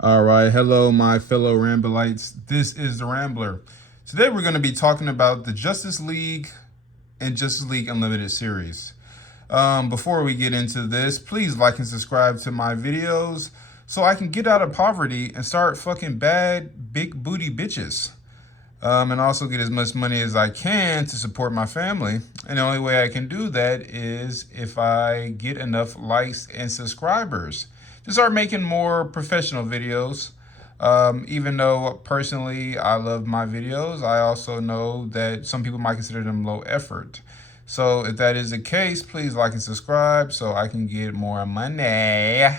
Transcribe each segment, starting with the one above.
All right, hello, my fellow Ramblites. This is the Rambler. Today, we're going to be talking about the Justice League and Justice League Unlimited series. Before we get into this, please like and subscribe to my videos so I can get out of poverty and start fucking bad big booty bitches. And also get as much money as I can to support my family. And the only way I can do that is if I get enough likes and subscribers to start making more professional videos. Even though personally I love my videos, I also know that some people might consider them low effort. So if that is the case, please like and subscribe so I can get more money and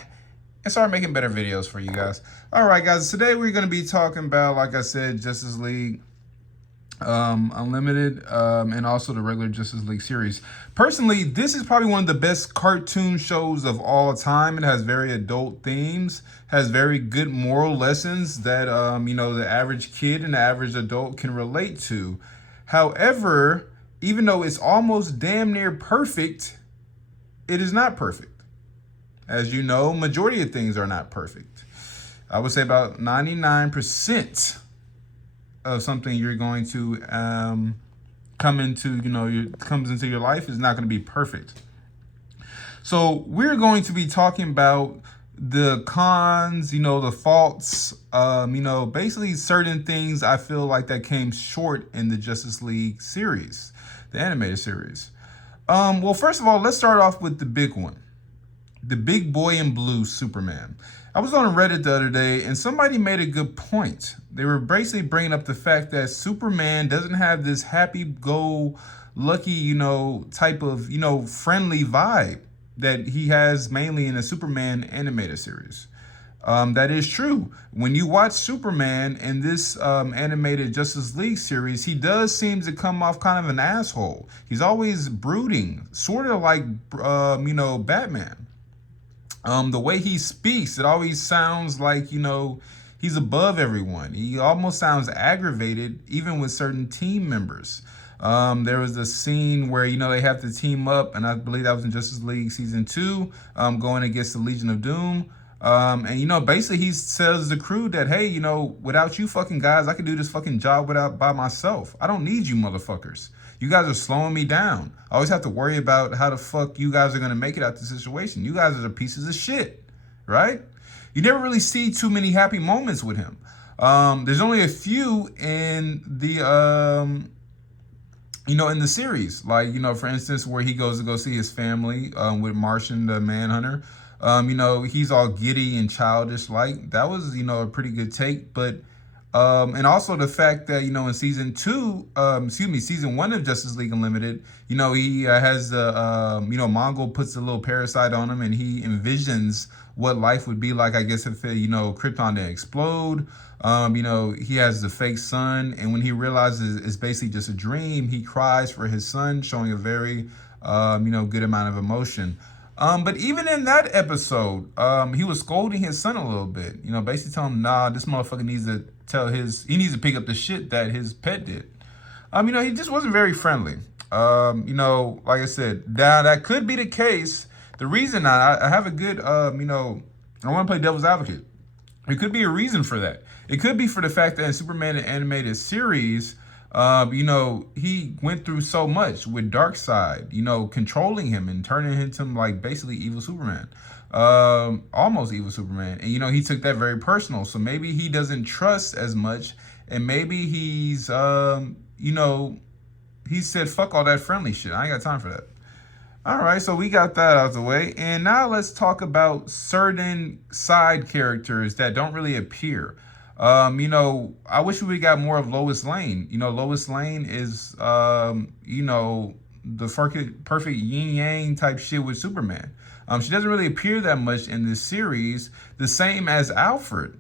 start making better videos for you guys. All right, guys, today we're going to be talking about, like I said, Justice League Unlimited, and also the regular Justice League series. Personally, this is probably one of the best cartoon shows of all time. It has very adult themes, has very good moral lessons that the average kid and the average adult can relate to. However, even though it's almost damn near perfect, it is not perfect. As you know, majority of things are not perfect. I would say about 99% of something you're going to comes into your life is not going to be perfect. So we're going to be talking about the cons, the faults, basically certain things I feel like that came short in the Justice League series, the animated series. Well, first of all, let's start off with the big one. The big boy in blue, Superman. I was on Reddit the other day and somebody made a good point. They were basically bringing up the fact that Superman doesn't have this happy-go-lucky, type of, friendly vibe that he has mainly in the Superman animated series. That is true. When you watch Superman in this animated Justice League series, he does seem to come off kind of an asshole. He's always brooding, sort of like, Batman. The way he speaks, it always sounds like, he's above everyone. He almost sounds aggravated, even with certain team members. There was a scene where, they have to team up, and I believe that was in Justice League Season 2, going against the Legion of Doom. Basically he tells the crew that, hey, without you fucking guys, I could do this fucking job by myself. I don't need you motherfuckers. You guys are slowing me down. I always have to worry about how the fuck you guys are going to make it out the situation. You guys are pieces of shit, right? You never really see too many happy moments with him. There's only a few in the, in the series. Like, for instance, where he goes to go see his family with Martian the Manhunter. He's all giddy and childish like. That was, a pretty good take. But and also the fact that, in season 1 of Justice League Unlimited, he has the, Mongol puts a little parasite on him and he envisions what life would be like, I guess, if, Krypton didn't explode. He has the fake son, and when he realizes it's basically just a dream, he cries for his son, showing a very, good amount of emotion. But even in that episode, he was scolding his son a little bit. Basically telling him, nah, this motherfucker needs to he needs to pick up the shit that his pet did. He just wasn't very friendly. Like I said, that could be the case. The reason I have a good, I want to play devil's advocate. It could be a reason for that. It could be for the fact that in Superman the animated series, he went through so much with Darkseid, controlling him and turning him into like basically evil Superman, almost evil Superman. And, he took that very personal. So maybe he doesn't trust as much. And maybe he's, he said, fuck all that friendly shit. I ain't got time for that. All right, so we got that out of the way. And now let's talk about certain side characters that don't really appear. I wish we got more of Lois Lane. Lois Lane is, the perfect yin yang type shit with Superman. She doesn't really appear that much in this series. The same as Alfred.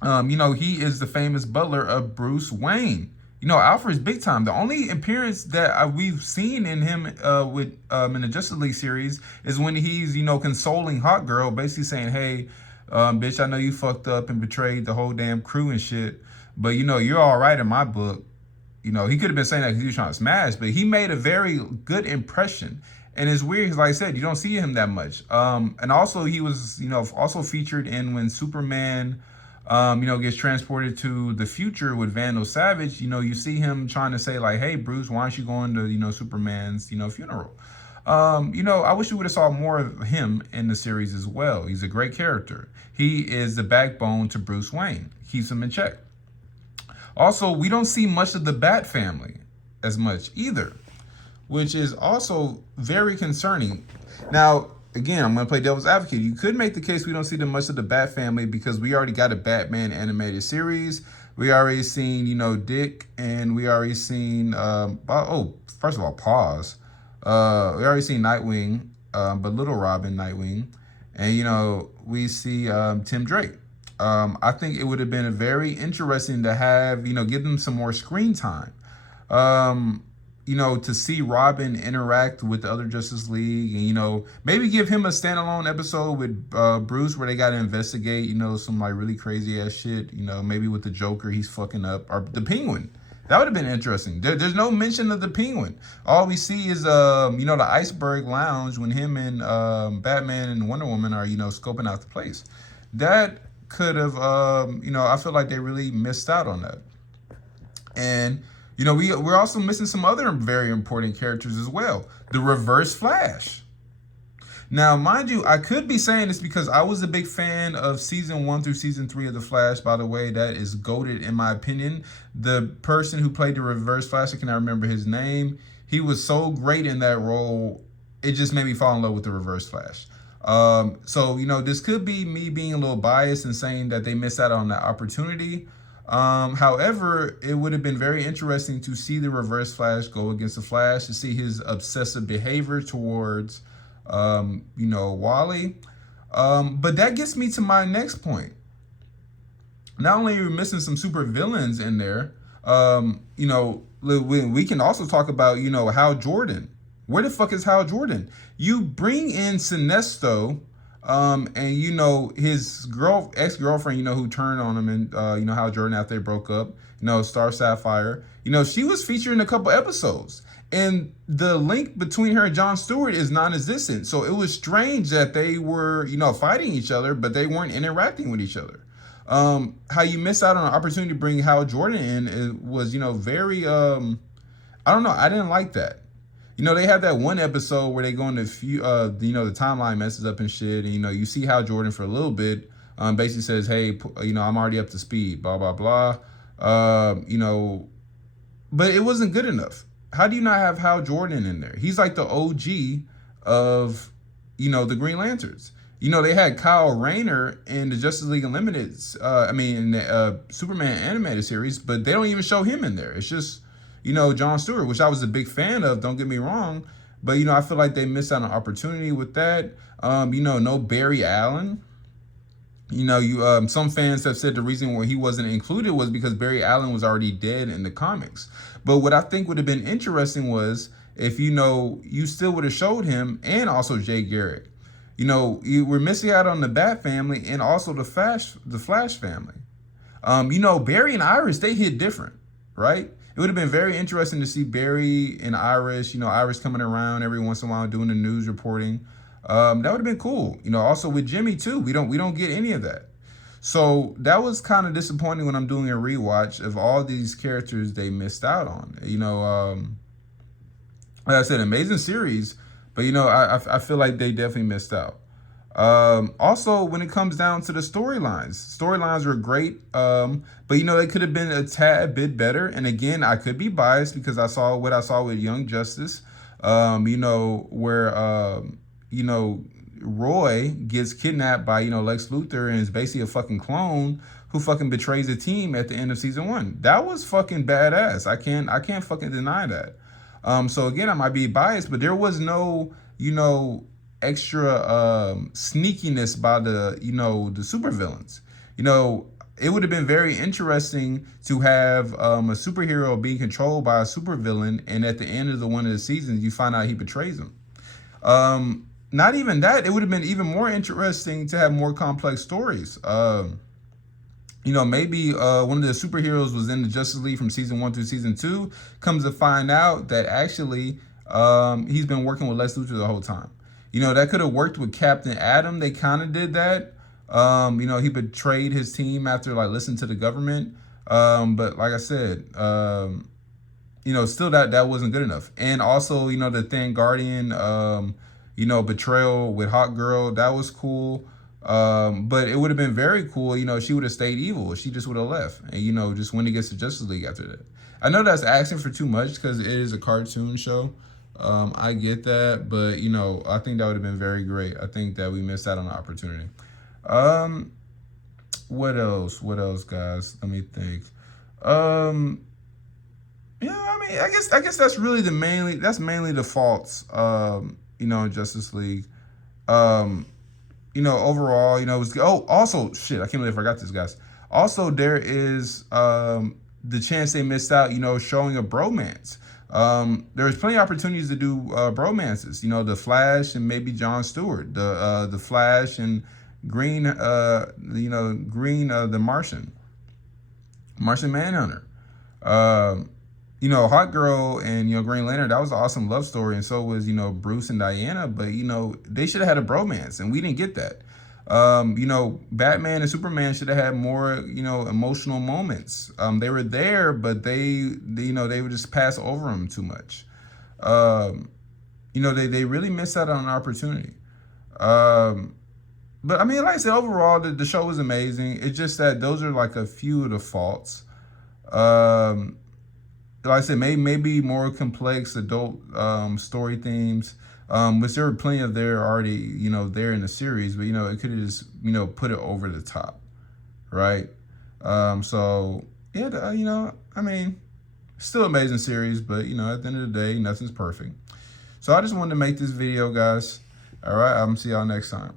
He is the famous butler of Bruce Wayne. Alfred's big time. The only appearance that we've seen in him with in the Justice League series is when he's, consoling Hot Girl, basically saying, hey, bitch, I know you fucked up and betrayed the whole damn crew and shit, but, you're all right in my book. He could have been saying that because he was trying to smash, but he made a very good impression. And it's weird because, like I said, you don't see him that much. And also he was, also featured in when Superman, gets transported to the future with Vandal Savage. You see him trying to say like, "Hey, Bruce, why aren't you going to, Superman's, funeral?" I wish we would have saw more of him in the series as well. He's a great character. He is the backbone to Bruce Wayne. Keeps him in check. Also, we don't see much of the Bat family as much either, which is also very concerning. Now, again, I'm going to play devil's advocate. You could make the case we don't see much of the Bat family because we already got a Batman animated series. We already seen, Dick, and we already seen, first of all, pause. We already seen Nightwing, but Little Robin Nightwing. And, we see Tim Drake. I think it would have been very interesting to have, give them some more screen time. To see Robin interact with the other Justice League and, maybe give him a standalone episode with Bruce where they got to investigate, some like really crazy ass shit, maybe with the Joker he's fucking up or the Penguin. That would have been interesting. There's no mention of the Penguin. All we see is, the Iceberg Lounge when him and Batman and Wonder Woman are, scoping out the place. That could have, I feel like they really missed out on that. And, we're also missing some other very important characters as well. The Reverse Flash. Now, mind you, I could be saying this because I was a big fan of season 1 through season 3 of The Flash. By the way, that is goated in my opinion. The person who played the Reverse Flash, I cannot remember his name. He was so great in that role. It just made me fall in love with the Reverse Flash. So, this could be me being a little biased and saying that they missed out on that opportunity. However, it would have been very interesting to see the Reverse Flash go against the Flash, to see his obsessive behavior towards, Wally. But that gets me to my next point. Not only are we missing some super villains in there, we can also talk about, Hal Jordan. Where the fuck is Hal Jordan? You bring in Sinestro, and his ex-girlfriend, who turned on him, and Hal Jordan after they broke up, Star Sapphire. She was featured in a couple episodes. And the link between her and Jon Stewart is non-existent. So it was strange that they were, fighting each other, but they weren't interacting with each other. How you missed out on an opportunity to bring Hal Jordan in, it was, very, I don't know. I didn't like that. They have that one episode where they go into, the timeline messes up and shit. And, you see Hal Jordan for a little bit, basically says, hey, I'm already up to speed, blah, blah, blah. But it wasn't good enough. How do you not have Hal Jordan in there? He's like the OG of, the Green Lanterns. They had Kyle Rayner in the Justice League Unlimited, in the Superman animated series, but they don't even show him in there. It's just, Jon Stewart, which I was a big fan of, don't get me wrong. But, I feel like they missed out on an opportunity with that. No Barry Allen. Some fans have said the reason why he wasn't included was because Barry Allen was already dead in the comics. But what I think would have been interesting was if, you still would have showed him and also Jay Garrick. You were missing out on the Bat family and also the Flash family. Barry and Iris, they hit different, right? It would have been very interesting to see Barry and Iris, Iris coming around every once in a while doing the news reporting. That would have been cool. Also with Jimmy too. We don't get any of that. So that was kind of disappointing when I'm doing a rewatch of all these characters they missed out on. Like I said, amazing series, but I feel like they definitely missed out. Also, when it comes down to the storylines were great, but they could have been a tad bit better. And again, I could be biased because I saw what I saw with Young Justice, where Roy gets kidnapped by Lex Luthor and is basically a fucking clone who fucking betrays the team at the end of season 1. That was fucking badass. I can't fucking deny that. So again, I might be biased, but there was no extra sneakiness by the the supervillains. It would have been very interesting to have a superhero being controlled by a supervillain, and at the end of one of the seasons, you find out he betrays him. Not even that, it would have been even more interesting to have more complex stories. Maybe one of the superheroes was in the Justice League from season 1 through season 2, comes to find out that actually he's been working with Lex Luthor the whole time. You know, that could have worked with Captain Adam. They kind of did that. You know, he betrayed his team after like listening to the government. But like I said, you know, still that wasn't good enough. And also, you know, the Thin Guardian, you know, betrayal with Hawk Girl, that was cool. But it would have been very cool, you know, she would have stayed evil. She just would have left and, you know, just went against the Justice League after that. I know that's asking for too much because it is a cartoon show. I get that, but, you know, I think that would have been very great. I think that we missed out on the opportunity. Um, what else? What else, guys? Let me think. Um, yeah, I mean, I guess that's mainly the faults. You know, in Justice League. Um, you know, overall, you know, it was, oh, also, shit, I can't believe I forgot this, guys. Also, there is the chance they missed out, you know, showing a bromance. There's plenty of opportunities to do bromances. You know, the Flash and maybe John Stewart, the Flash and Green, the Martian Manhunter. Um, you know, Hot Girl and, you know, Green Lantern, that was an awesome love story, and so was, you know, Bruce and Diana. But, you know, they should have had a bromance, and we didn't get that. You know, Batman and Superman should have had more, you know, emotional moments. They were there, but you know, they would just pass over them too much. Um, you know, they really missed out on an opportunity. Um, but I mean, like I said, overall, the show was amazing. It's just that those are like a few of the faults. Um, like I said, maybe more complex adult story themes, which there were plenty of there already, you know, there in the series, but you know, it could have just, you know, put it over the top, right? So yeah, you know, I mean, still amazing series, but you know, at the end of the day, nothing's perfect. So I just wanted to make this video, guys. All right, I'm gonna see y'all next time.